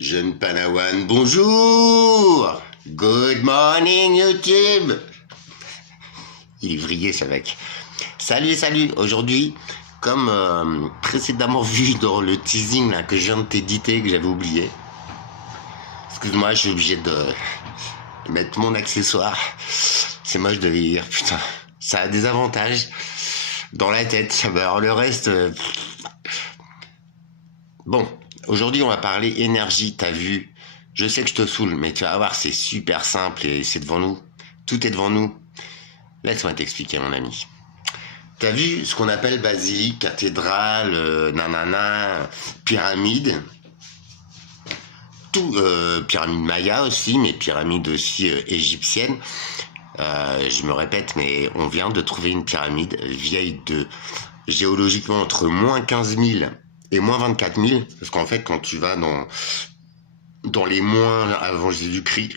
Jeune Panawan, bonjour. Good morning YouTube. Il est vrillé ce mec. Salut. Aujourd'hui, comme précédemment vu dans le teasing là, que je viens de t'éditer, que j'avais oublié. Excuse-moi, je suis obligé de mettre mon accessoire. C'est moche de vieillir, putain. Ça a des avantages dans la tête. Alors le reste... Bon, aujourd'hui on va parler énergie, t'as vu. Je sais que je te saoule, mais tu vas voir, c'est super simple et c'est devant nous. Tout est devant nous. Laisse-moi t'expliquer, mon ami. T'as vu ce qu'on appelle basilique, cathédrale, nanana, pyramide. Tout, pyramide maya aussi, mais pyramide aussi égyptienne. Je me répète, mais on vient de trouver une pyramide vieille de géologiquement entre moins 15 000 et moins 24 000, parce qu'en fait, quand tu vas dans les moins avant Jésus-Christ,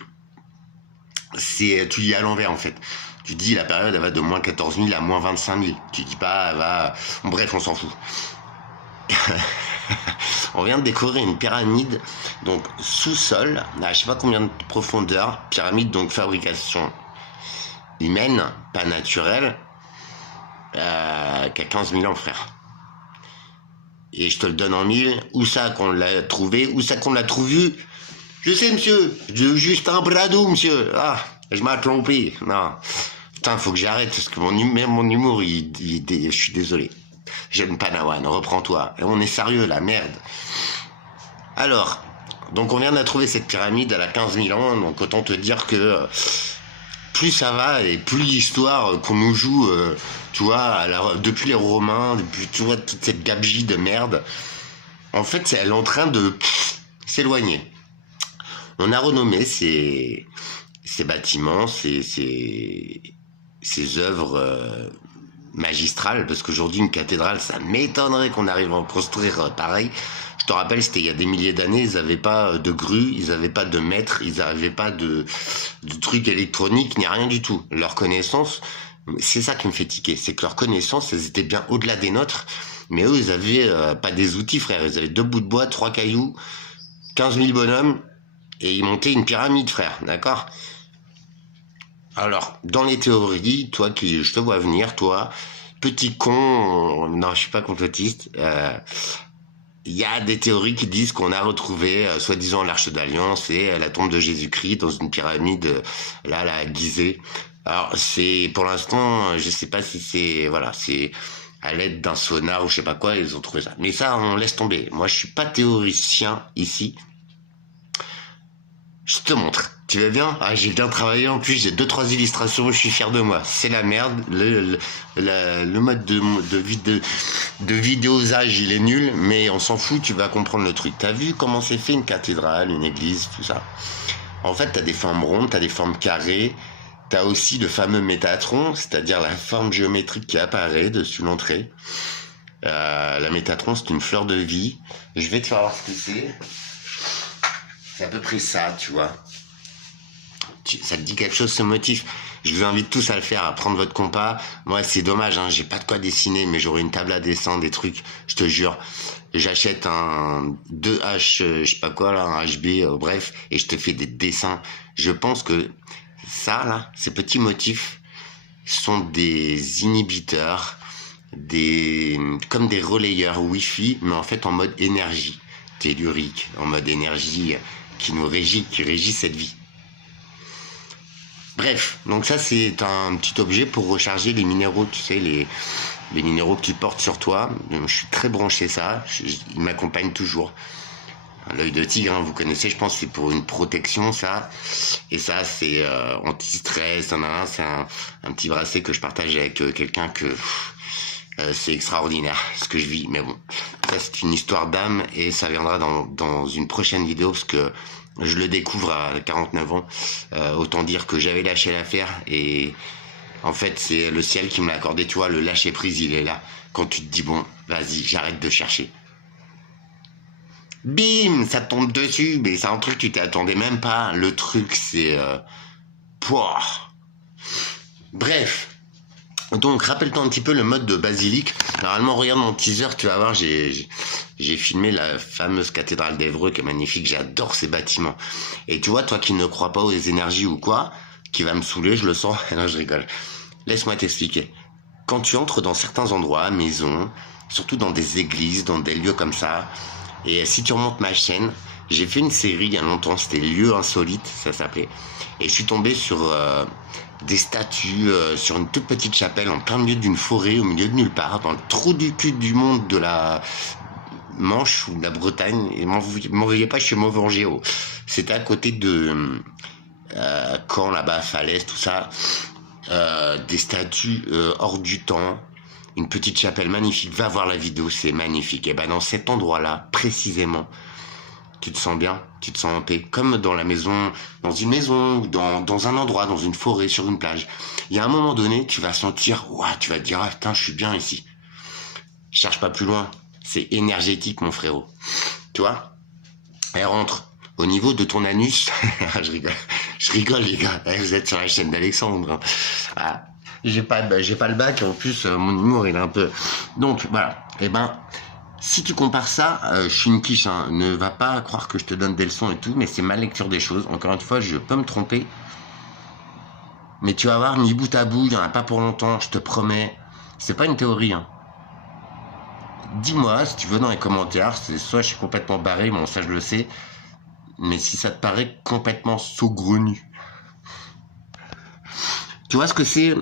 tu dis à l'envers en fait. Tu dis la période elle va de moins 14 000 à moins 25 000. Tu dis pas elle va... Bref, on s'en fout. On vient de découvrir une pyramide, donc sous-sol, à je sais pas combien de profondeur, pyramide donc fabrication humaine, pas naturelle, qui a 15 000 ans, frère. Et je te le donne en mille. Où ça qu'on l'a trouvé? Où ça qu'on l'a trouvé? Je sais, monsieur. Justin Bradou, monsieur. Ah, je m'ai trompé. Non. Putain, faut que j'arrête parce que même mon humour, je suis désolé. Jeune Panawan, reprends-toi. On est sérieux, là, merde. Alors, donc on vient de trouver cette pyramide, elle a 15 000 ans, donc autant te dire que plus ça va et plus l'histoire qu'on nous joue, tu vois, depuis les Romains, depuis tu vois, toute cette gabegie de merde, en fait, elle est en train de s'éloigner. On a renommé ces bâtiments, ces œuvres magistrales, parce qu'aujourd'hui, une cathédrale, ça m'étonnerait qu'on arrive à en construire pareil. Je te rappelle, c'était il y a des milliers d'années, ils n'avaient pas de grue, ils n'avaient pas de mètre, ils n'avaient pas de trucs électroniques, ni rien du tout. Leur connaissance, c'est ça qui me fait tiquer, c'est que leurs connaissances, elles étaient bien au-delà des nôtres, mais eux, ils avaient pas des outils, frère, ils avaient 2 bouts de bois, 3 cailloux, 15 000 bonhommes, et ils montaient une pyramide, frère, d'accord? Alors, dans les théories, toi qui, je te vois venir, toi, petit con, non, je suis pas complotiste, il y a des théories qui disent qu'on a retrouvé, soi-disant, l'Arche d'Alliance et la tombe de Jésus-Christ dans une pyramide, là, à Gizeh. Alors, c'est, pour l'instant, je sais pas si c'est, voilà, c'est à l'aide d'un sonar ou je sais pas quoi, ils ont trouvé ça. Mais ça, on laisse tomber. Moi, je suis pas théoricien ici. Je te montre. Tu vas bien? Ah, j'ai bien travaillé en plus, j'ai 2-3 illustrations, je suis fier de moi. C'est la merde. Le mode de vidéosage, il est nul, mais on s'en fout, tu vas comprendre le truc. T'as vu comment c'est fait une cathédrale, une église, tout ça? En fait, t'as des formes rondes, t'as des formes carrées, t'as aussi le fameux Métatron, c'est-à-dire la forme géométrique qui apparaît dessus l'entrée. La Métatron, c'est une fleur de vie. Je vais te faire voir ce que c'est. C'est à peu près ça, tu vois. Ça te dit quelque chose, ce motif? Je vous invite tous à le faire, à prendre votre compas. Moi, c'est dommage, hein, j'ai pas de quoi dessiner, mais j'aurai une table à dessin, des trucs, je te jure. J'achète un 2H, je sais pas quoi, là, un HB, bref, et je te fais des dessins. Je pense que ça, là, ces petits motifs sont des inhibiteurs, comme des relayeurs Wi-Fi, mais en fait en mode énergie tellurique, en mode énergie qui nous régit, qui régit cette vie. Bref, donc ça c'est un petit objet pour recharger les minéraux, tu sais, les minéraux que tu portes sur toi. Je suis très branché ça, il m'accompagne toujours. L'œil de tigre, hein, vous connaissez, je pense, c'est pour une protection ça. Et ça c'est anti-stress, c'est un petit bracelet que je partage avec quelqu'un que... c'est extraordinaire ce que je vis, mais bon, ça c'est une histoire d'âme et ça viendra dans une prochaine vidéo parce que je le découvre à 49 ans. Autant dire que j'avais lâché l'affaire et en fait c'est le ciel qui me l'a accordé, tu vois, le lâcher prise il est là. Quand tu te dis bon, vas-y, j'arrête de chercher. Bim, ça tombe dessus, mais c'est un truc tu t'attendais même pas. Le truc c'est... Bref. Donc, rappelle-toi un petit peu le mode de basilique. Normalement, regarde mon teaser, tu vas voir, j'ai filmé la fameuse cathédrale d'Évreux qui est magnifique. J'adore ces bâtiments. Et tu vois, toi qui ne crois pas aux énergies ou quoi, qui va me saouler, je le sens. Non, je rigole. Laisse-moi t'expliquer. Quand tu entres dans certains endroits, maisons, surtout dans des églises, dans des lieux comme ça, et si tu remontes ma chaîne, j'ai fait une série il y a longtemps, c'était Lieux Insolites, ça s'appelait. Et je suis tombé sur des statues, sur une toute petite chapelle en plein milieu d'une forêt, au milieu de nulle part, dans le trou du cul du monde de la Manche ou de la Bretagne. Et m'en veuillez pas, je suis mauvais en géo. C'était à côté de Caen, là-bas, Falaise, tout ça. Des statues hors du temps. Une petite chapelle magnifique. Va voir la vidéo, c'est magnifique. Et ben dans cet endroit-là, précisément, tu te sens bien, tu te sens en paix, comme dans la maison, dans une maison, dans un endroit, dans une forêt, sur une plage. Il y a un moment donné, tu vas sentir, ouah, tu vas te dire, ah putain, je suis bien ici. Cherche pas plus loin, c'est énergétique, mon frérot. Tu vois, elle rentre au niveau de ton anus. Je rigole, les gars. Vous êtes sur la chaîne d'Alexandre. Hein. Ah, j'ai pas le bac, en plus, mon humour, il est un peu. Donc, voilà. Eh ben, si tu compares ça, je suis une quiche, hein. Ne va pas croire que je te donne des leçons et tout, mais c'est ma lecture des choses. Encore une fois, je peux me tromper. Mais tu vas voir, mis bout à bout, il n'y en a pas pour longtemps, je te promets. C'est pas une théorie, hein. Dis-moi, si tu veux, dans les commentaires, c'est soit je suis complètement barré, bon, ça je le sais, mais si ça te paraît complètement saugrenu. Tu vois ce que c'est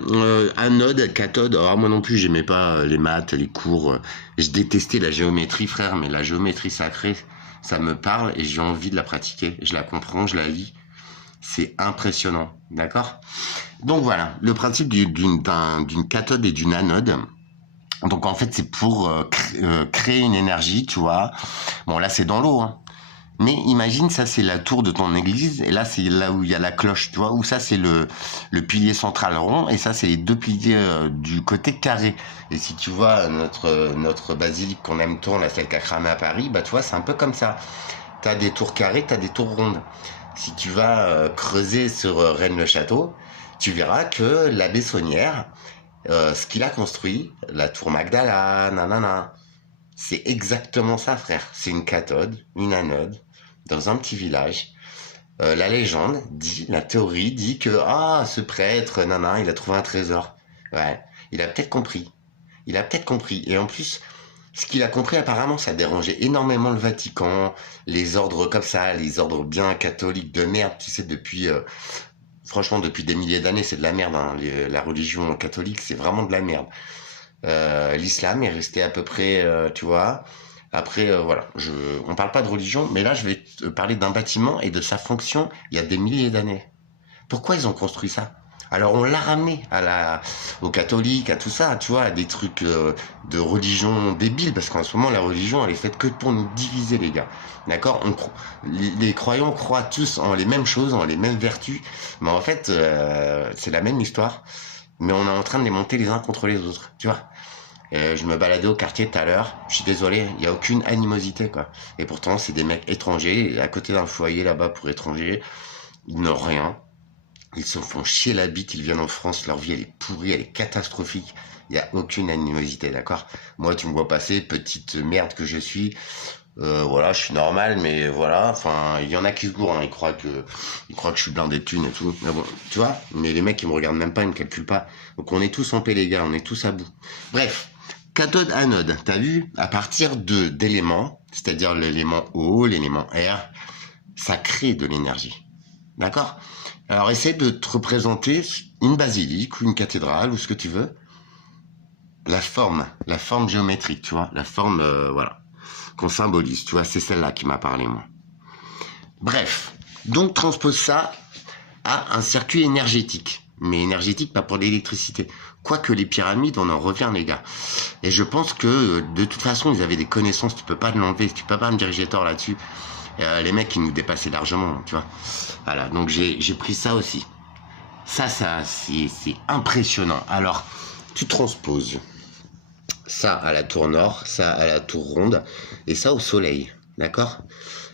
anode, cathode? Alors moi non plus, j'aimais pas les maths, les cours. Je détestais la géométrie, frère, mais la géométrie sacrée, ça me parle et j'ai envie de la pratiquer. Je la comprends, je la lis. C'est impressionnant, d'accord? Donc voilà, le principe d'une cathode et d'une anode. Donc en fait, c'est pour créer une énergie, tu vois. Bon, là, c'est dans l'eau, hein. Mais imagine, ça c'est la tour de ton église, et là c'est là où il y a la cloche, tu vois, où ça c'est le pilier central rond, et ça c'est les deux piliers du côté carré. Et si tu vois notre basilique qu'on aime tant, là, celle qu'a cramé à Paris, bah tu vois, c'est un peu comme ça. T'as des tours carrées, t'as des tours rondes. Si tu vas creuser sur Rennes-le-Château, tu verras que l'abbé Saunière, ce qu'il a construit, la tour Magdala, nanana, c'est exactement ça, frère. C'est une cathode, une anode, dans un petit village. La légende dit, la théorie dit que ce prêtre, nana, il a trouvé un trésor. Ouais, il a peut-être compris. Il a peut-être compris. Et en plus, ce qu'il a compris, apparemment, ça dérangeait énormément le Vatican, les ordres comme ça, les ordres bien catholiques de merde, tu sais, depuis... franchement, depuis des milliers d'années, c'est de la merde. Hein. La religion catholique, c'est vraiment de la merde. L'islam est resté à peu près, tu vois. Après, voilà, on parle pas de religion, mais là, je vais te parler d'un bâtiment et de sa fonction il y a des milliers d'années. Pourquoi ils ont construit ça? Alors, on l'a ramené aux catholiques, à tout ça, tu vois, à des trucs de religion débile, parce qu'en ce moment, la religion, elle est faite que pour nous diviser, les gars. D'accord? Les croyants croient tous en les mêmes choses, en les mêmes vertus, mais en fait, c'est la même histoire, mais on est en train de les monter les uns contre les autres, tu vois. Je me baladais au quartier tout à l'heure. Je suis désolé, il n'y a aucune animosité, quoi. Et pourtant, c'est des mecs étrangers, à côté d'un foyer là-bas pour étrangers. Ils n'ont rien. Ils se font chier la bite, ils viennent en France, leur vie elle est pourrie, elle est catastrophique. Il n'y a aucune animosité, d'accord? Moi, tu me vois passer, petite merde que je suis. Voilà, je suis normal, mais voilà. Enfin, il y en a qui se gourent, hein. Ils croient que je suis blindé de thunes et tout. Mais bon, tu vois. Mais les mecs, ils me regardent même pas, ils me calculent pas. Donc on est tous en paix, les gars, on est tous à bout. Bref. Cathode, anode, t'as vu, à partir d'éléments, c'est-à-dire l'élément O, l'élément R, ça crée de l'énergie. D'accord? Alors essaie de te représenter une basilique ou une cathédrale ou ce que tu veux. La forme géométrique, tu vois, la forme, voilà, qu'on symbolise, tu vois, c'est celle-là qui m'a parlé, moi. Bref, donc transpose ça à un circuit énergétique. Mais énergétique, pas pour l'électricité. Quoique les pyramides, on en revient, les gars. Et je pense que, de toute façon, ils avaient des connaissances, tu peux pas l'enlever, tu peux pas me diriger tort là-dessus. Les mecs, ils nous dépassaient largement, tu vois. Voilà, donc j'ai pris ça aussi. Ça c'est impressionnant. Alors, tu transposes ça à la tour nord, ça à la tour ronde, et ça au soleil, d'accord?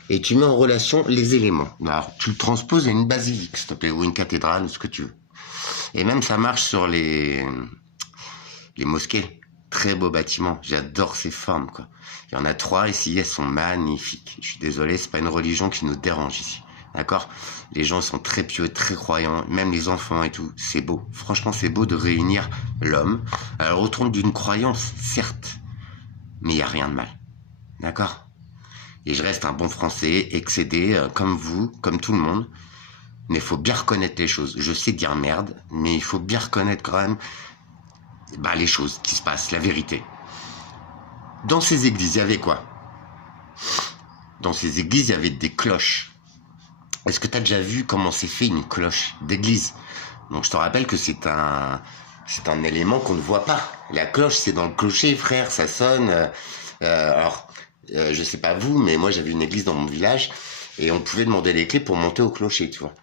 Et tu mets en relation les éléments. Alors, tu le transposes à une basilique, s'il te plaît, ou une cathédrale, ou ce que tu veux. Et même ça marche sur les les mosquées. Très beau bâtiment. J'adore ces formes, quoi. Il y en a 3 ici, elles sont magnifiques. Je suis désolé, c'est pas une religion qui nous dérange ici. D'accord? Les gens sont très pieux, très croyants, même les enfants et tout. C'est beau. Franchement, c'est beau de réunir l'homme. Alors, autour d'une croyance, certes, mais il n'y a rien de mal. D'accord? Et je reste un bon Français, excédé, comme vous, comme tout le monde. Mais il faut bien reconnaître les choses. Je sais dire merde, mais il faut bien reconnaître quand même les choses qui se passent, la vérité. Dans ces églises, il y avait quoi? Dans ces églises, il y avait des cloches. Est-ce que tu as déjà vu comment c'est fait une cloche d'église? Donc je te rappelle que c'est un élément qu'on ne voit pas. La cloche, c'est dans le clocher, frère, ça sonne. Je sais pas vous, mais moi j'avais une église dans mon village et on pouvait demander les clés pour monter au clocher, tu vois.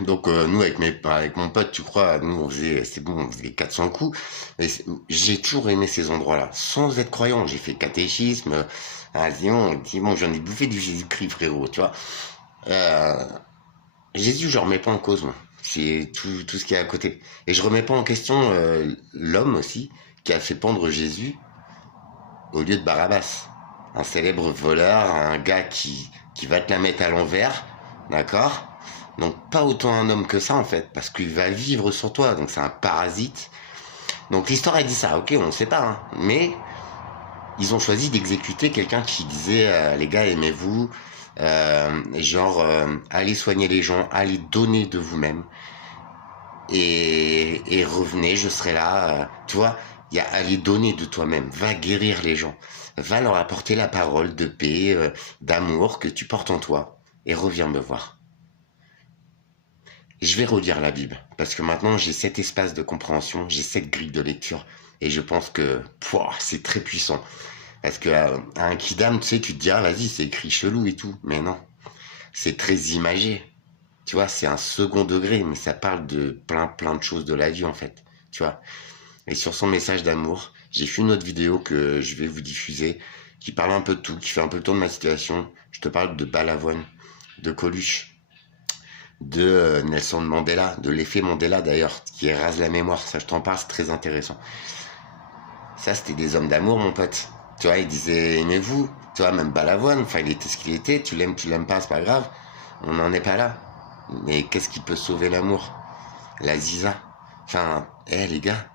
Donc nous avec mon pote, tu crois, nous on faisait, c'est bon, on faisait 400 coups. Mais j'ai toujours aimé ces endroits-là, sans être croyant. J'ai fait catéchisme, bon, j'en ai bouffé du Jésus-Christ, frérot, tu vois. Jésus, je remets pas en cause, moi. C'est tout ce qui est à côté. Et je remets pas en question l'homme aussi qui a fait pendre Jésus au lieu de Barabbas, un célèbre voleur, un gars qui va te la mettre à l'envers, d'accord? Donc pas autant un homme que ça en fait, parce qu'il va vivre sur toi, donc c'est un parasite. Donc l'histoire a dit ça, ok, on ne sait pas, hein, mais ils ont choisi d'exécuter quelqu'un qui disait les gars, aimez-vous, allez soigner les gens, allez donner de vous-même, et revenez, je serai là, tu vois. Il y a aller donner de toi-même, va guérir les gens, va leur apporter la parole de paix, d'amour que tu portes en toi, et reviens me voir. Je vais relire la Bible, parce que maintenant j'ai cet espace de compréhension, j'ai cette grille de lecture, et je pense que c'est très puissant. Parce que à un kidam, tu sais, tu te dis, ah vas-y, c'est écrit chelou et tout, mais non, c'est très imagé. Tu vois, c'est un second degré, mais ça parle de plein de choses de la vie en fait, tu vois. Et sur son message d'amour, j'ai fait une autre vidéo que je vais vous diffuser, qui parle un peu de tout, qui fait un peu le tour de ma situation. Je te parle de Balavoine, de Coluche, de Nelson Mandela, de l'effet Mandela d'ailleurs, qui rase la mémoire. Ça, je t'en parle, c'est très intéressant. Ça, c'était des hommes d'amour, mon pote. Tu vois, ils disaient, aimez-vous. Tu vois, même Balavoine, enfin, il était ce qu'il était. Tu l'aimes pas, c'est pas grave. On n'en est pas là. Mais qu'est-ce qui peut sauver l'amour? La Ziza. Enfin, les gars.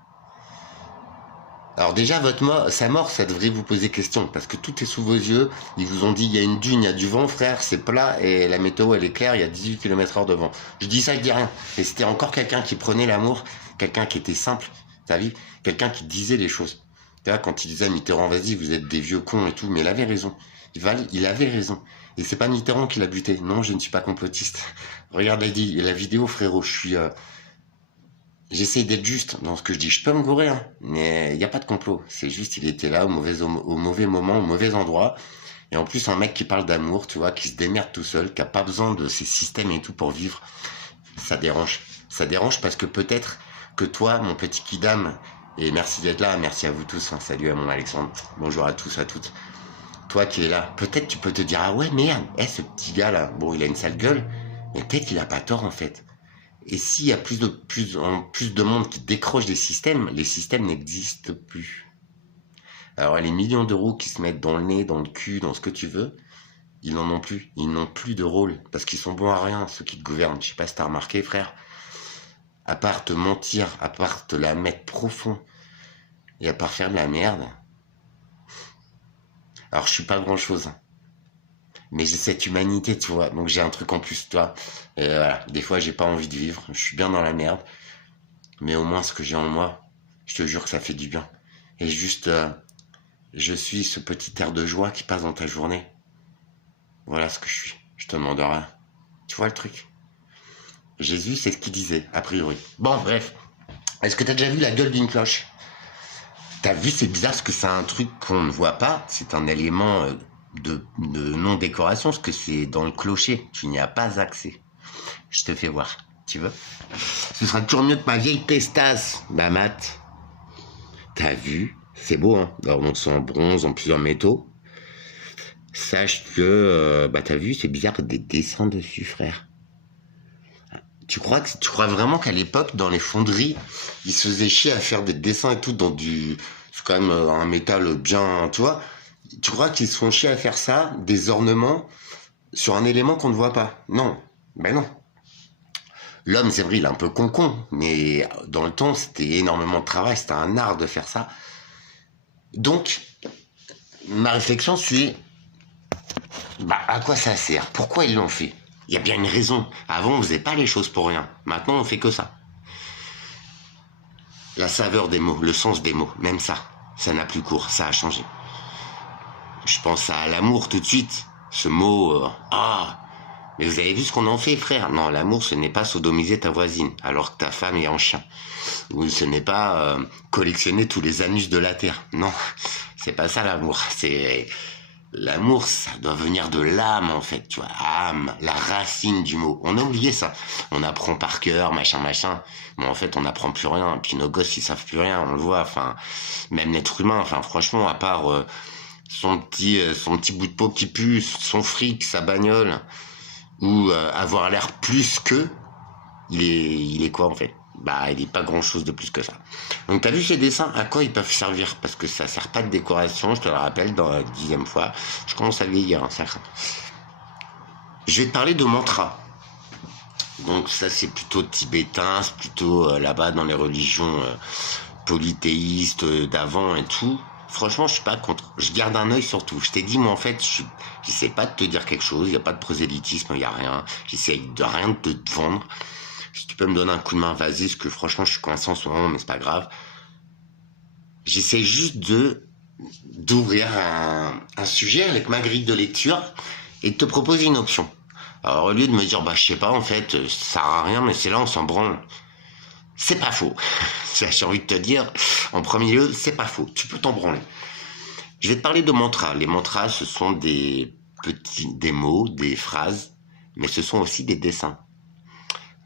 Alors déjà, sa mort, ça devrait vous poser question, parce que tout est sous vos yeux. Ils vous ont dit, il y a une dune, il y a du vent, frère, c'est plat, et la météo, elle est claire, il y a 18 km/h de vent. Je dis ça, je dis rien. Et c'était encore quelqu'un qui prenait l'amour, quelqu'un qui était simple, t'as vu? Quelqu'un qui disait les choses. Tu vois, quand il disait à Mitterrand, vas-y, vous êtes des vieux cons et tout, mais il avait raison. Il avait raison. Et c'est pas Mitterrand qui l'a buté. Non, je ne suis pas complotiste. Regarde la vidéo, frérot, j'essaie d'être juste dans ce que je dis. Je peux me gourer, hein, mais il n'y a pas de complot. C'est juste, il était là au mauvais moment, au mauvais endroit. Et en plus, un mec qui parle d'amour, tu vois, qui se démerde tout seul, qui a pas besoin de ces systèmes et tout pour vivre, ça dérange. Ça dérange parce que peut-être que toi, mon petit kidam, et merci d'être là, merci à vous tous, hein, salut à mon Alexandre, bonjour à tous, à toutes. Toi qui es là, peut-être tu peux te dire, ah ouais, merde, ce petit gars là, bon, il a une sale gueule, mais peut-être qu'il a pas tort en fait. Et s'il y a plus de monde qui décroche les systèmes n'existent plus. Alors les millions d'euros qui se mettent dans le nez, dans le cul, dans ce que tu veux, ils n'en ont plus. Ils n'ont plus de rôle, parce qu'ils sont bons à rien, ceux qui te gouvernent. Je sais pas si t'as remarqué, frère. À part te mentir, à part te la mettre profond, et à part faire de la merde. Alors je suis pas grand-chose, hein. Mais j'ai cette humanité, tu vois, donc j'ai un truc en plus, toi. Et voilà, des fois j'ai pas envie de vivre, je suis bien dans la merde, mais au moins ce que j'ai en moi, je te jure que ça fait du bien. Et juste, je suis ce petit air de joie qui passe dans ta journée. Voilà ce que je suis, je te demande rien. Tu vois le truc? Jésus, c'est ce qu'il disait, a priori. Bon, bref, est-ce que t'as déjà vu la gueule d'une cloche? T'as vu, c'est bizarre parce que c'est un truc qu'on ne voit pas, c'est un élément de non-décoration, parce que c'est dans le clocher, tu n'y as pas accès. Je te fais voir, tu veux? Ce sera toujours mieux que ma vieille pestasse, Matt. T'as vu? C'est beau, hein? Alors, donc, c'est en bronze, en plusieurs métaux. Sache que, t'as vu, c'est bizarre, des dessins dessus, frère. Tu crois vraiment qu'à l'époque, dans les fonderies, ils se faisaient chier à faire des dessins et tout dans du... C'est quand même un métal bien, tu vois. Tu crois qu'ils se font chier à faire ça, des ornements, sur un élément qu'on ne voit pas? Non. Ben non. L'homme, c'est vrai, il est un peu con, mais dans le temps, c'était énormément de travail, c'était un art de faire ça. Donc, ma réflexion, c'est, à quoi ça sert? Pourquoi ils l'ont fait? Il y a bien une raison. Avant, on faisait pas les choses pour rien. Maintenant, on fait que ça. La saveur des mots, le sens des mots, même ça n'a plus cours, ça a changé. Je pense à l'amour tout de suite. Ce mot, mais vous avez vu ce qu'on en fait, frère? Non, l'amour, ce n'est pas sodomiser ta voisine, alors que ta femme est en chien. Ou ce n'est pas collectionner tous les anus de la terre. Non, c'est pas ça l'amour. L'amour, ça doit venir de l'âme, en fait, tu vois. Âme, la racine du mot. On a oublié ça. On apprend par cœur, machin. Mais en fait, on n'apprend plus rien. Puis nos gosses, ils savent plus rien, on le voit. Enfin, même l'être humain, enfin, franchement, à part son petit bout de peau qui pue, son fric, sa bagnole, ou avoir l'air plus que, il est quoi en fait? Il est pas grand chose de plus que ça. Donc t'as vu ces dessins, à quoi ils peuvent servir? Parce que ça sert pas de décoration, je te le rappelle dans la 10e fois. Je commence à vieillir, ça. Je vais te parler de mantra. Donc ça c'est plutôt tibétain, c'est plutôt là-bas dans les religions polythéistes d'avant et tout. Franchement, je suis pas contre. Je garde un œil sur tout. Je t'ai dit, moi, en fait, j'essaie pas de te dire quelque chose. Il n'y a pas de prosélytisme, il n'y a rien. J'essaie de rien de te vendre. Si tu peux me donner un coup de main, vas-y, parce que franchement, je suis coincé en ce moment, mais c'est pas grave. J'essaie juste d'ouvrir un sujet avec ma grille de lecture et de te proposer une option. Alors, au lieu de me dire, je sais pas, en fait, ça sert à rien, mais c'est là, on s'en branle. C'est pas faux. J'ai envie de te dire, en premier lieu, c'est pas faux. Tu peux t'en branler. Je vais te parler de mantras. Les mantras, ce sont des mots, des phrases, mais ce sont aussi des dessins.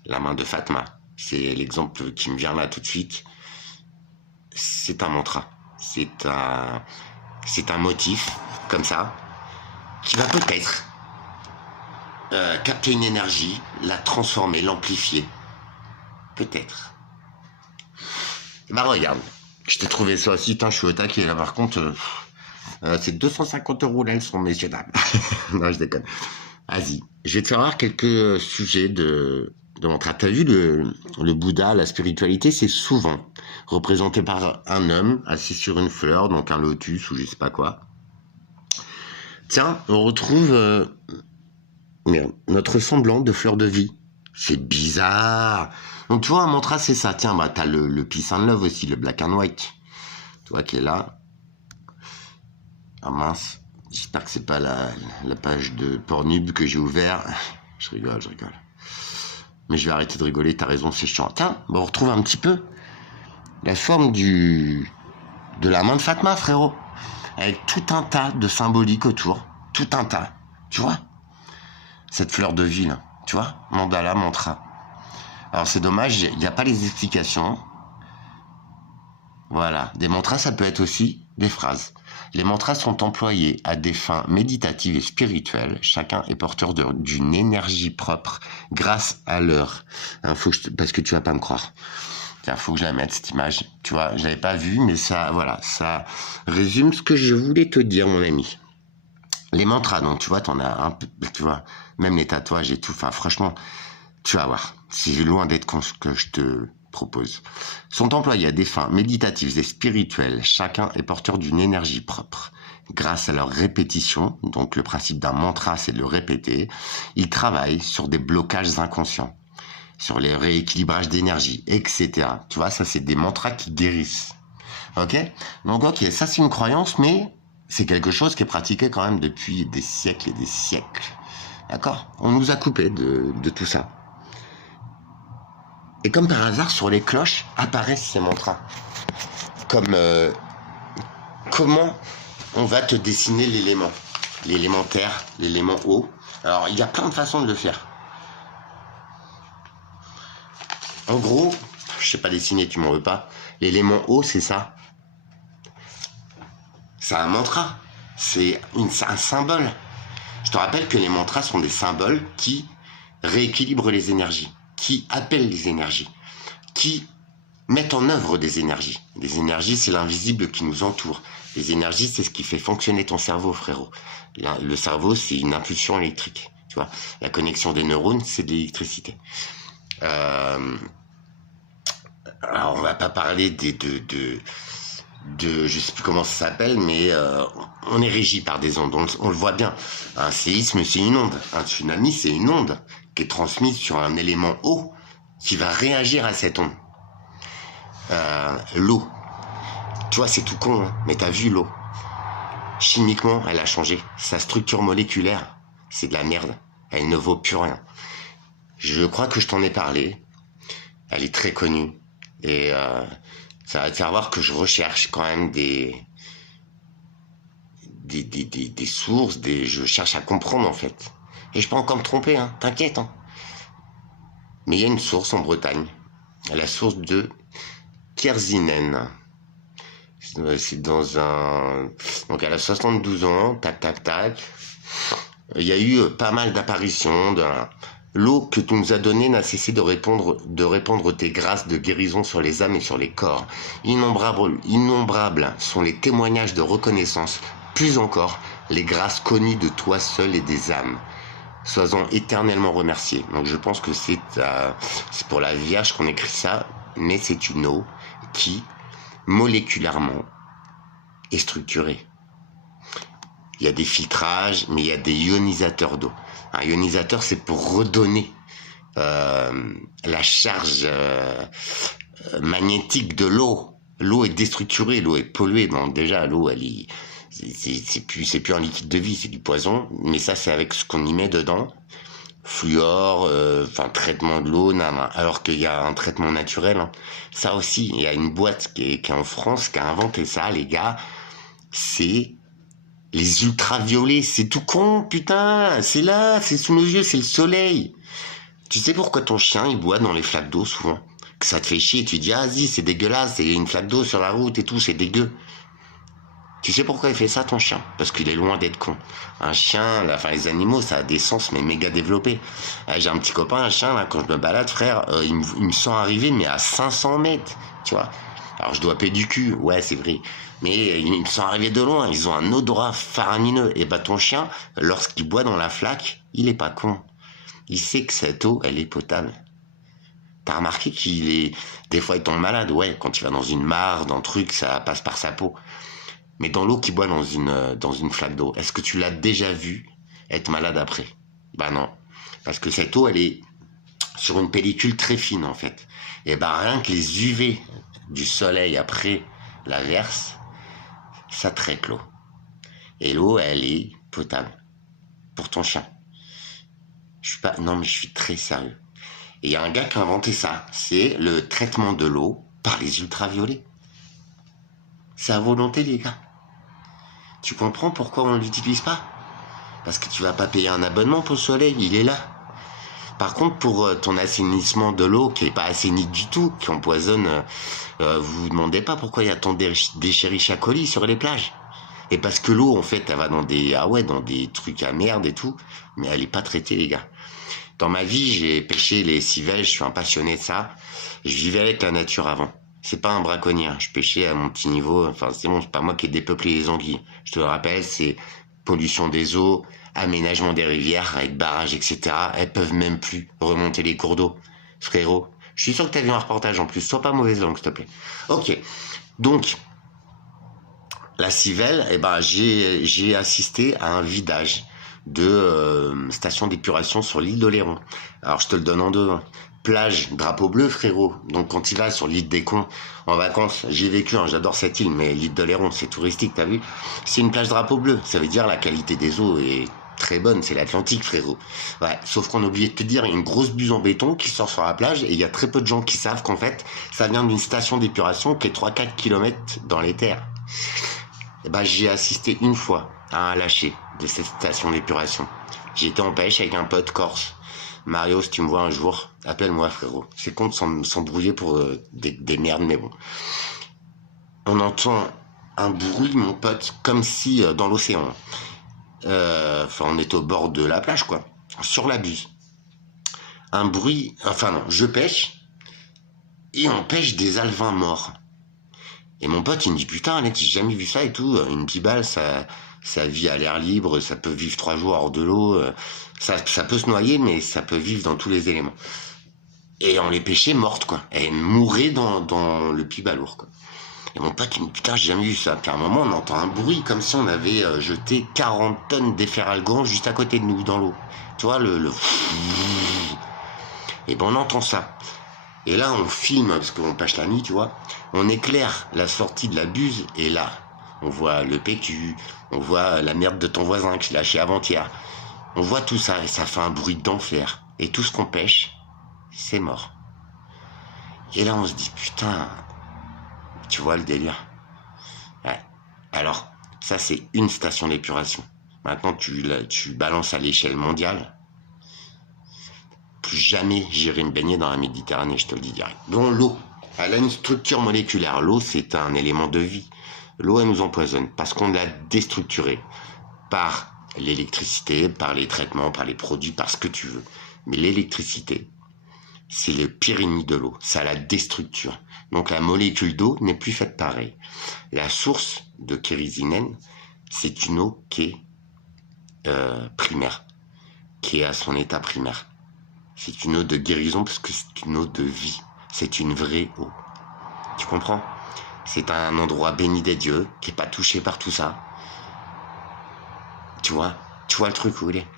La main de Fatma, c'est l'exemple qui me vient là tout de suite. C'est un mantra. C'est un motif, comme ça, qui va peut-être capter une énergie, la transformer, l'amplifier. Peut-être. Regarde, je t'ai trouvé ça aussi, je suis au taquet là, par contre, c'est 250 € la leçon, messieurs, dames. Non, je déconne. Vas-y, je vais te faire voir quelques sujets de mantra. T'as vu le Bouddha, la spiritualité, c'est souvent représenté par un homme assis sur une fleur, donc un lotus ou je sais pas quoi. Tiens, on retrouve notre semblant de fleur de vie. C'est bizarre. Donc tu vois, un mantra, c'est ça. Tiens, t'as le Peace and Love aussi, le Black and White. Tu vois, qui est là. Ah mince. J'espère que c'est pas la page de Pornhub que j'ai ouvert. Je rigole. Mais je vais arrêter de rigoler, t'as raison, c'est chiant. Tiens, on retrouve un petit peu la forme de la main de Fatma, frérot. Avec tout un tas de symboliques autour. Tout un tas. Tu vois? Cette fleur de vie, là. Tu vois? Mandala, mantra. Alors c'est dommage, il n'y a pas les explications. Voilà. Des mantras, ça peut être aussi des phrases. Les mantras sont employés à des fins méditatives et spirituelles. Chacun est porteur d'une énergie propre grâce à leur... parce que tu vas pas me croire. Tiens, faut que je la mette, cette image. Tu vois, je l'avais pas vue, mais ça, voilà, ça résume ce que je voulais te dire, mon ami. Les mantras, donc, tu vois, t'en as un peu, tu vois, même les tatouages et tout. Enfin, franchement, tu vas voir. C'est loin d'être con ce que je te propose. Sont employés à des fins méditatives et spirituelles. Chacun est porteur d'une énergie propre. Grâce à leur répétition, donc le principe d'un mantra, c'est de le répéter, ils travaillent sur des blocages inconscients, sur les rééquilibrages d'énergie, etc. Tu vois, ça, c'est des mantras qui guérissent. Ok? Donc, ok, ça, c'est une croyance, mais c'est quelque chose qui est pratiqué quand même depuis des siècles et des siècles. D'accord? On nous a coupé de tout ça. Et comme par hasard, sur les cloches apparaissent ces mantras. Comme comment on va te dessiner l'élément. L'élément terre, l'élément eau. Alors, il y a plein de façons de le faire. En gros, je sais pas dessiner, tu m'en veux pas. L'élément eau, c'est ça. C'est un mantra. C'est un symbole. Je te rappelle que les mantras sont des symboles qui rééquilibrent les énergies, qui appellent les énergies, qui mettent en œuvre des énergies. Les énergies, c'est l'invisible qui nous entoure. Les énergies, c'est ce qui fait fonctionner ton cerveau, frérot. Le cerveau, c'est une impulsion électrique. Tu vois, la connexion des neurones, c'est de l'électricité. Alors, on va pas parler de je sais plus comment ça s'appelle, mais on est régi par des ondes. On le voit bien. Un séisme, c'est une onde. Un tsunami, c'est une onde qui est transmise sur un élément haut qui va réagir à cette onde. L'eau. Tu vois, c'est tout con, hein, mais t'as vu l'eau. Chimiquement, elle a changé. Sa structure moléculaire, c'est de la merde. Elle ne vaut plus rien. Je crois que je t'en ai parlé. Elle est très connue. Et ça va te faire voir que je recherche quand même des sources, je cherche à comprendre en fait. Et je peux encore me tromper, hein, t'inquiète. Hein. Mais il y a une source en Bretagne. La source de Kerzinen. C'est dans un... Donc elle a 72 ans, tac, tac, tac. Il y a eu pas mal d'apparitions. L'eau que tu nous as donnée n'a cessé de répandre tes grâces de guérison sur les âmes et sur les corps. Innombrables sont les témoignages de reconnaissance, plus encore les grâces connues de toi seul et des âmes. Sois-en éternellement remercié. Donc je pense que c'est pour la Vierge qu'on écrit ça, mais c'est une eau qui, moléculairement, est structurée. Il y a des filtrages, mais il y a des ionisateurs d'eau. Un ionisateur, c'est pour redonner la charge magnétique de l'eau. L'eau est déstructurée, l'eau est polluée. Donc déjà, l'eau, c'est plus un liquide de vie, c'est du poison. Mais ça, c'est avec ce qu'on y met dedans. Fluor, traitement de l'eau, alors qu'il y a un traitement naturel. Hein. Ça aussi, il y a une boîte qui est en France qui a inventé ça, les gars. C'est les ultraviolets, c'est tout con, putain, c'est là, c'est sous nos yeux, c'est le soleil. Tu sais pourquoi ton chien, il boit dans les flaques d'eau souvent? Que ça te fait chier, tu dis, ah, vas-y, c'est dégueulasse, il y a une flaque d'eau sur la route et tout, c'est dégueu. Tu sais pourquoi il fait ça, ton chien? Parce qu'il est loin d'être con. Un chien, les animaux, ça a des sens, mais méga développés. J'ai un petit copain, un chien, là, quand je me balade, frère, il me sent arriver, mais à 500 mètres, tu vois. Alors, je dois payer du cul, ouais, c'est vrai. Mais ils me sont arrivés de loin, ils ont un odorat faramineux. Et bah, ton chien, lorsqu'il boit dans la flaque, il est pas con. Il sait que cette eau, elle est potable. T'as remarqué qu'il est... Des fois, il tombe malade, ouais, quand il va dans une mare, dans un truc, ça passe par sa peau. Mais dans l'eau qu'il boit dans une flaque d'eau, est-ce que tu l'as déjà vu être malade après? Bah non. Parce que cette eau, elle est sur une pellicule très fine, en fait. Et bah, rien que les UV du soleil après la verse, ça traite l'eau. Et l'eau, elle est potable. Pour ton chien. Non, mais je suis très sérieux. Et il y a un gars qui a inventé ça. C'est le traitement de l'eau par les ultraviolets. C'est à volonté, les gars. Tu comprends pourquoi on ne l'utilise pas? Parce que tu vas pas payer un abonnement pour le soleil, il est là. Par contre, pour ton assainissement de l'eau, qui est pas assaini du tout, qui empoisonne, vous vous demandez pas pourquoi il y a tant de d'Escherichia coli sur les plages. Et parce que l'eau, en fait, elle va dans des trucs à merde et tout, mais elle est pas traitée, les gars. Dans ma vie, j'ai pêché les civelles, je suis un passionné de ça. Je vivais avec la nature avant. C'est pas un braconnier, je pêchais à mon petit niveau, c'est bon, c'est pas moi qui ai dépeuplé les anguilles. Je te le rappelle, c'est pollution des eaux, aménagement des rivières avec barrages, etc. Elles peuvent même plus remonter les cours d'eau. Frérot, je suis sûr que t'as vu un reportage en plus, sois pas mauvaise langue, s'il te plaît. Ok, donc, la civelle, j'ai assisté à un vidage de station d'épuration sur l'île d'Oléron. Alors, je te le donne en deux, hein. Plage, drapeau bleu, frérot. Donc quand il va sur l'île des Cons en vacances, j'ai vécu, hein, j'adore cette île, mais l'île d'Oléron, c'est touristique, t'as vu? C'est une plage drapeau bleu. Ça veut dire la qualité des eaux est très bonne, c'est l'Atlantique, frérot. Ouais, sauf qu'on a oublié de te dire, il y a une grosse buse en béton qui sort sur la plage et il y a très peu de gens qui savent qu'en fait, ça vient d'une station d'épuration qui est 3-4 km dans les terres. Et j'ai assisté une fois à un lâcher de cette station d'épuration. J'étais en pêche avec un pote corse. Mario, si tu me vois un jour, appelle-moi, frérot. C'est con de s'embrouiller pour des merdes, mais bon. On entend un bruit, mon pote, comme si dans l'océan. On est au bord de la plage, quoi. Sur la buse. un bruit, enfin non, je pêche, et on pêche des alevins morts. Et mon pote, il me dit, putain, Alex, j'ai jamais vu ça et tout. Une pibale, ça vit à l'air libre, ça peut vivre 3 jours hors de l'eau. Ça peut se noyer, mais ça peut vivre dans tous les éléments. Et on les pêchait mortes, quoi. Elles mouraient dans le pibalour, quoi. Et mon pote, il me dit, putain, j'ai jamais vu ça. Puis à un moment, on entend un bruit comme si on avait jeté 40 tonnes d'efferalgan juste à côté de nous, dans l'eau. Tu vois, le... Et ben, on entend ça. Et là, on filme, parce qu'on pêche la nuit, tu vois. On éclaire la sortie de la buse, et là, on voit le PQ, on voit la merde de ton voisin que j'ai lâché avant-hier. On voit tout ça, et ça fait un bruit d'enfer. Et tout ce qu'on pêche, c'est mort. Et là, on se dit, putain, tu vois le délire. Ouais. Alors, ça, c'est une station d'épuration. Maintenant, tu balances à l'échelle mondiale. Plus jamais j'irai me baigner dans la Méditerranée, je te le dis direct. Donc l'eau, elle a une structure moléculaire. L'eau, c'est un élément de vie. L'eau, elle nous empoisonne parce qu'on l'a déstructurée par l'électricité, par les traitements, par les produits, par ce que tu veux. Mais l'électricité, c'est le pire ennemi de l'eau. Ça la déstructure. Donc la molécule d'eau n'est plus faite pareil. La source de kérysinène, c'est une eau qui est primaire, qui est à son état primaire. C'est une eau de guérison parce que c'est une eau de vie. C'est une vraie eau. Tu comprends? C'est un endroit béni des dieux qui n'est pas touché par tout ça. Tu vois le truc où il est.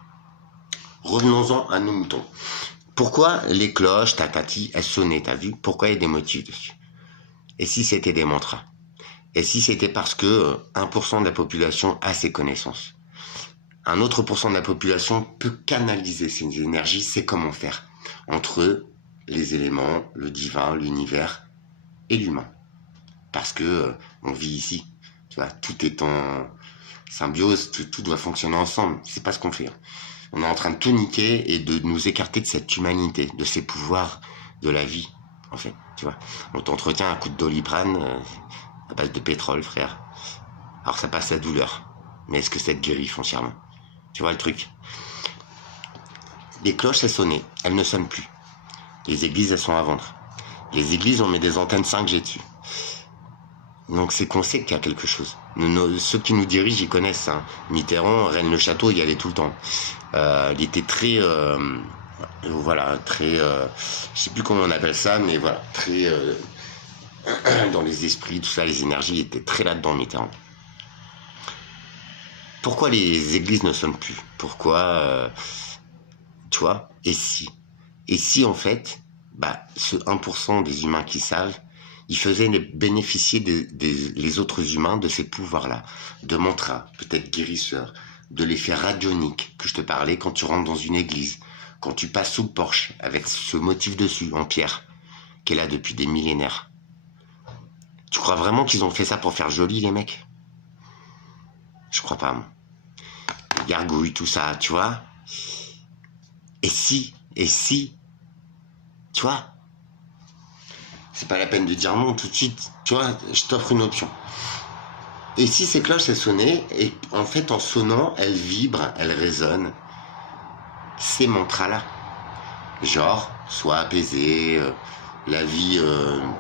Revenons-en à nos moutons. Pourquoi les cloches, tatati, elles sonnaient, t'as vu? Pourquoi il y a des motifs dessus? Et si c'était des mantras? Et si c'était parce que 1% de la population a ces connaissances? Un autre pourcent de la population peut canaliser ces énergies, c'est comment faire entre les éléments, le divin, l'univers et l'humain. Parce que on vit ici, tu vois, tout est en symbiose, tout doit fonctionner ensemble. C'est pas ce qu'on fait. On est en train de tout niquer et de nous écarter de cette humanité, de ces pouvoirs de la vie, en fait, tu vois. On t'entretient un coup de Doliprane à base de pétrole, frère. Alors ça passe la douleur, mais est-ce que ça te guérit foncièrement? Tu vois le truc? Les cloches, elles sonnaient. Elles ne sonnent plus. Les églises, elles sont à vendre. Les églises, on met des antennes 5G dessus. Donc c'est qu'on sait qu'il y a quelque chose. Ceux qui nous dirigent, ils connaissent. Hein. Mitterrand, Rennes-le-Château, il y allait tout le temps. Il était très... voilà, très... je sais plus comment on appelle ça, mais voilà, très... dans les esprits, tout ça, les énergies, il était très là-dedans, Mitterrand. Pourquoi les églises ne sonnent plus? Pourquoi, tu vois? Et si en fait, ce 1% des humains qui savent, ils faisaient bénéficier les autres humains de ces pouvoirs-là, de mantras, peut-être guérisseurs, de l'effet radionique que je te parlais quand tu rentres dans une église, quand tu passes sous le porche avec ce motif dessus en pierre, qui est là depuis des millénaires. Tu crois vraiment qu'ils ont fait ça pour faire joli, les mecs? Je crois pas, moi. Gargouille, tout ça, tu vois. Et si, tu vois, c'est pas la peine de dire non tout de suite, tu vois, je t'offre une option. Et si ces cloches, elles sonnaient, et en fait, en sonnant, elles vibrent, elles résonnent, ces mantras-là, genre, sois apaisé, la vie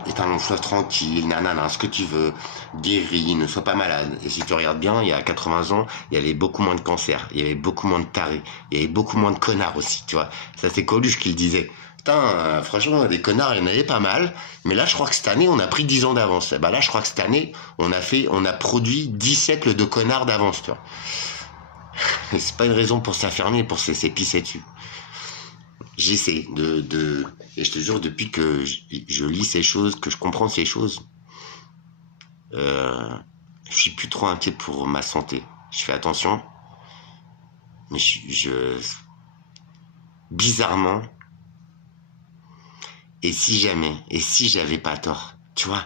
est un long fleuve tranquille, nanana, ce que tu veux, guéris, ne sois pas malade. Et si tu regardes bien, il y a 80 ans, il y avait beaucoup moins de cancers, il y avait beaucoup moins de tarés, il y avait beaucoup moins de connards aussi, tu vois. Ça, c'est Coluche qui le disait. Putain, franchement, des connards, il y en avait pas mal. Mais là, je crois que cette année, on a pris 10 ans d'avance. Et là, je crois que cette année, on a produit 10 siècles de connards d'avance, tu vois. Et c'est pas une raison pour s'affirmer, pour se pisser dessus. J'essaie et je te jure, depuis que je lis ces choses, que je comprends ces choses, je suis plus trop inquiet pour ma santé. Je fais attention, mais bizarrement, et si j'avais pas tort, tu vois.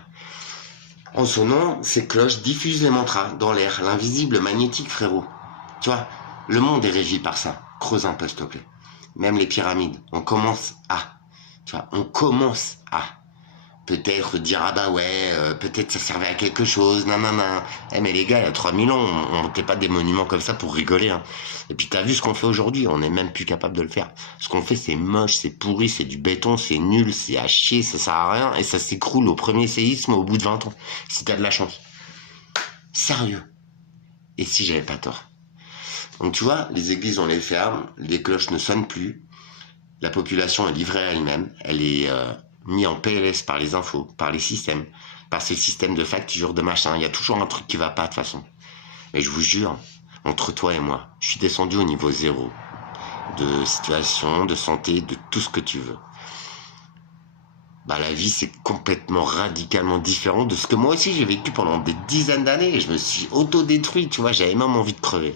En sonnant, ces cloches diffusent les mantras dans l'air, l'invisible magnétique, frérot. Tu vois, le monde est régi par ça. Creuse un peu, s'il te plaît. Même les pyramides, on commence à. peut-être dire ah bah ouais, peut-être ça servait à quelque chose, nanana. Eh mais les gars, il y a 3000 ans, on montait pas des monuments comme ça pour rigoler. Hein. Et puis t'as vu ce qu'on fait aujourd'hui, on est même plus capable de le faire. Ce qu'on fait, c'est moche, c'est pourri, c'est du béton, c'est nul, c'est à chier, ça sert à rien, et ça s'écroule au premier séisme au bout de 20 ans, si t'as de la chance. Sérieux. Et si j'avais pas tort. Donc tu vois, les églises on les ferme, les cloches ne sonnent plus, la population est livrée à elle-même, elle est mise en PLS par les infos, par les systèmes, par ces systèmes de factures, de machin. Il y a toujours un truc qui va pas de toute façon. Mais je vous jure, entre toi et moi, je suis descendu au niveau zéro de situation, de santé, de tout ce que tu veux. Bah la vie c'est complètement radicalement différent de ce que moi aussi j'ai vécu pendant des dizaines d'années. Je me suis auto-détruit, tu vois, j'avais même envie de crever.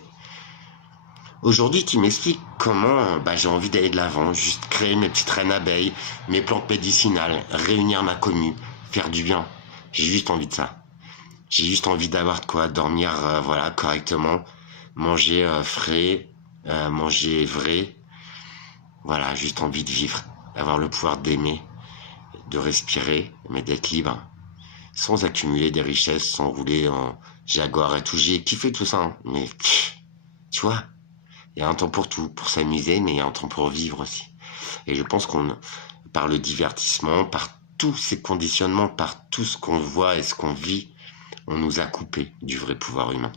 Aujourd'hui, tu m'expliques comment j'ai envie d'aller de l'avant, juste créer mes petites reines abeilles, mes plantes médicinales, réunir ma commu, faire du bien. J'ai juste envie de ça. J'ai juste envie d'avoir de quoi dormir voilà, correctement, manger frais, manger vrai. Voilà, juste envie de vivre, d'avoir le pouvoir d'aimer, de respirer, mais d'être libre, sans accumuler des richesses, sans rouler en Jaguar et tout. J'ai kiffé tout ça, hein, mais tu vois. Il y a un temps pour tout, pour s'amuser, mais il y a un temps pour vivre aussi. Et je pense qu'on, par le divertissement, par tous ces conditionnements, par tout ce qu'on voit et ce qu'on vit, on nous a coupé du vrai pouvoir humain.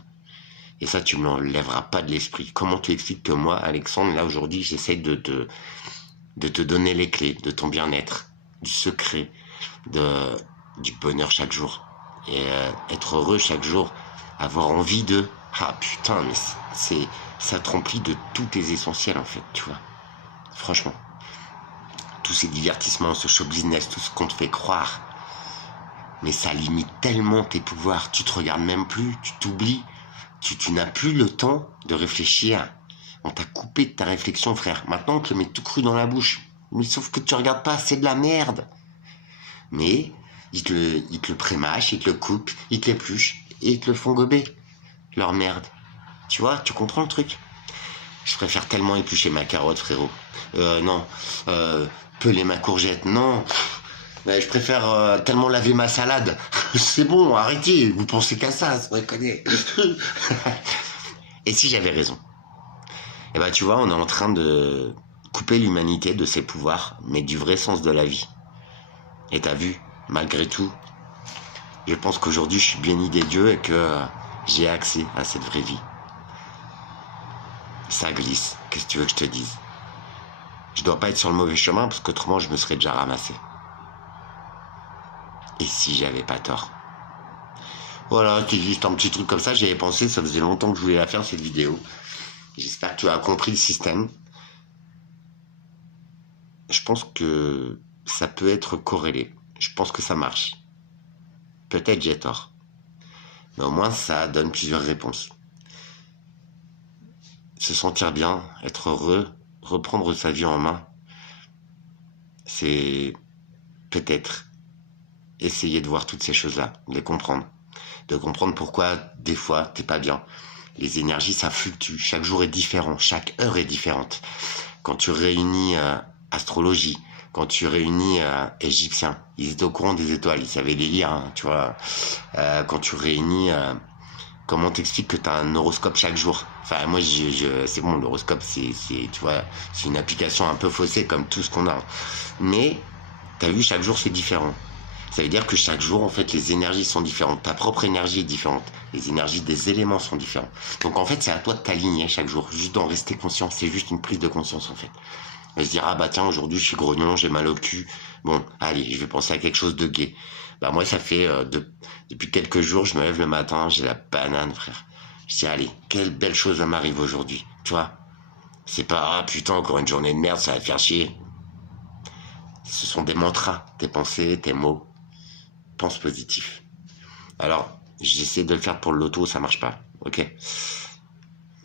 Et ça, tu me l'enlèveras pas de l'esprit. Comment tu expliques que moi, Alexandre, là aujourd'hui, j'essaie de te donner les clés de ton bien-être, du secret, du bonheur chaque jour. Et être heureux chaque jour, avoir envie de... Ah putain, mais ça te remplit de tous tes essentiels en fait, tu vois. Franchement. Tous ces divertissements, ce show business, tout ce qu'on te fait croire. Mais ça limite tellement tes pouvoirs. Tu te regardes même plus, tu t'oublies. Tu n'as plus le temps de réfléchir. On t'a coupé de ta réflexion, frère. Maintenant, on te le met tout cru dans la bouche. Mais sauf que tu regardes pas, c'est de la merde. Mais ils te le prémâchent, ils te le coupent, ils te l'épluchent et ils te le font gober. Leur merde. Tu vois, tu comprends le truc? Je préfère tellement éplucher ma carotte, frérot. Non. Peler ma courgette, non. Je préfère tellement laver ma salade. C'est bon, arrêtez. Vous pensez qu'à ça, se reconnaît. Et si j'avais raison? Eh ben, tu vois, on est en train de couper l'humanité de ses pouvoirs, mais du vrai sens de la vie. Et t'as vu, malgré tout, je pense qu'aujourd'hui, je suis béni des dieux et que j'ai accès à cette vraie vie. Ça glisse, qu'est-ce que tu veux que je te dise? Je dois pas être sur le mauvais chemin parce qu'autrement je me serais déjà ramassé. Et si j'avais pas tort? Voilà, c'est juste un petit truc comme ça, j'y avais pensé, ça faisait longtemps que je voulais la faire cette vidéo. J'espère que tu as compris le système. Je pense que ça peut être corrélé. Je pense que ça marche. Peut-être j'ai tort. Mais au moins ça donne plusieurs réponses. Se sentir bien, être heureux, reprendre sa vie en main, c'est peut-être essayer de voir toutes ces choses-là, de les comprendre. De comprendre pourquoi, des fois, t'es pas bien. Les énergies, ça fluctue. Chaque jour est différent. Chaque heure est différente. Quand tu réunis astrologie, quand tu réunis égyptiens, ils étaient au courant des étoiles, ils savaient les lire, hein, tu vois. Quand tu réunis... comment t'expliques que t'as un horoscope chaque jour? Enfin, moi, c'est bon, l'horoscope, c'est, tu vois, c'est une application un peu faussée comme tout ce qu'on a. Mais, t'as vu, chaque jour, c'est différent. Ça veut dire que chaque jour, en fait, les énergies sont différentes. Ta propre énergie est différente. Les énergies des éléments sont différentes. Donc, en fait, c'est à toi de t'aligner chaque jour. Juste d'en rester conscient. C'est juste une prise de conscience, en fait. Et se dire, ah bah tiens, aujourd'hui, je suis grognon, j'ai mal au cul. Bon, allez, je vais penser à quelque chose de gai. Bah moi, ça fait depuis quelques jours, je me lève le matin, j'ai la banane, frère. Je dis, allez, quelle belle chose m'arrive aujourd'hui, tu vois. C'est pas, ah putain, encore une journée de merde, ça va te faire chier. Ce sont des mantras, tes pensées, tes mots. Pense positif. Alors, j'essaie de le faire pour le loto, ça marche pas, ok.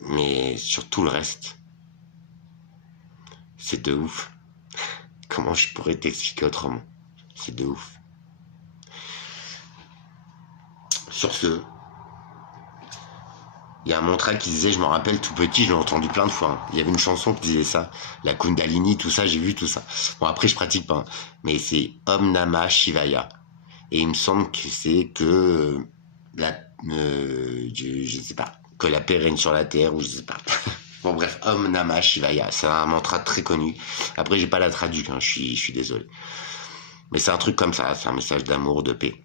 Mais sur tout le reste, c'est de ouf. Comment je pourrais t'expliquer autrement? C'est de ouf. Sur ce, il y a un mantra qui disait, je me rappelle tout petit, je l'ai entendu plein de fois. Hein. Il y avait une chanson qui disait ça, la Kundalini, tout ça, j'ai vu tout ça. Bon, après, je pratique pas, hein. Mais c'est Om Namah Shivaya. Et il me semble que c'est que je sais pas, que la paix règne sur la terre, ou je sais pas. Bon bref, Om Namah Shivaya, c'est un mantra très connu. Après, j'ai pas la traduction, je suis désolé. Mais c'est un truc comme ça, c'est un message d'amour, de paix.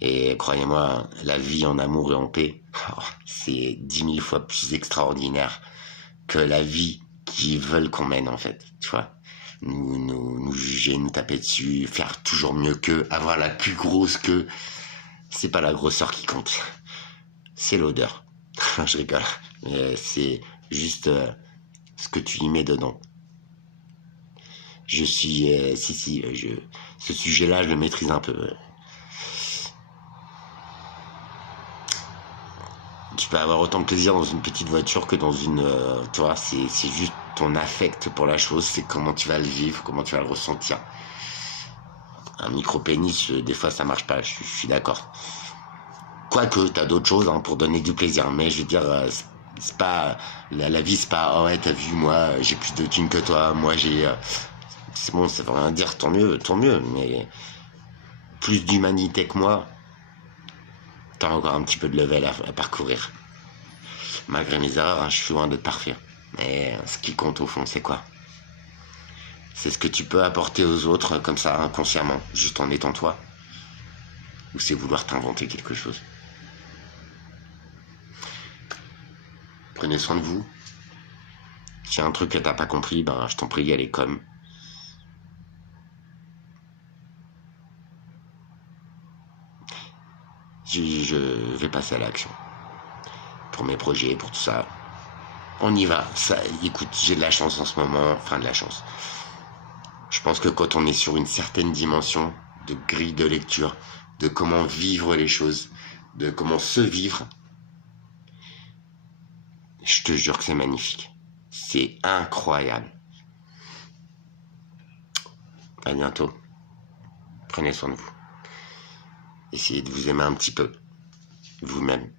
Et croyez-moi, la vie en amour et en paix, c'est 10 000 fois plus extraordinaire que la vie qu'ils veulent qu'on mène, en fait. Tu vois, nous juger, nous taper dessus, faire toujours mieux qu'eux, avoir la plus grosse queue. C'est pas la grosseur qui compte, c'est l'odeur. Je rigole, mais c'est juste ce que tu y mets dedans. Je suis, ce sujet-là, je le maîtrise un peu. Tu peux avoir autant de plaisir dans une petite voiture que dans une... tu vois, c'est juste ton affect pour la chose, c'est comment tu vas le vivre, comment tu vas le ressentir. Un micro-pénis, des fois ça marche pas, je suis d'accord. Quoique, t'as d'autres choses hein, pour donner du plaisir, mais je veux dire, c'est pas... La vie, c'est pas, oh ouais, t'as vu, moi, j'ai plus de thunes que toi, moi j'ai... c'est bon, ça veut rien dire, tant mieux, mais plus d'humanité que moi, t'as encore un petit peu de level à parcourir. Malgré mes erreurs, hein, je suis loin d'être parfait. Mais ce qui compte au fond, c'est quoi? C'est ce que tu peux apporter aux autres comme ça, inconsciemment, juste en étant toi. Ou c'est vouloir t'inventer quelque chose. Prenez soin de vous. S'il y a un truc que t'as pas compris, ben je t'en prie, y aller comme. Je vais passer à l'action. Pour mes projets, pour tout ça. On y va. Ça, écoute, j'ai de la chance en ce moment. Enfin, de la chance. Je pense que quand on est sur une certaine dimension de grille de lecture, de comment vivre les choses, de comment se vivre, je te jure que c'est magnifique. C'est incroyable. À bientôt. Prenez soin de vous. Essayez de vous aimer un petit peu. Vous-même.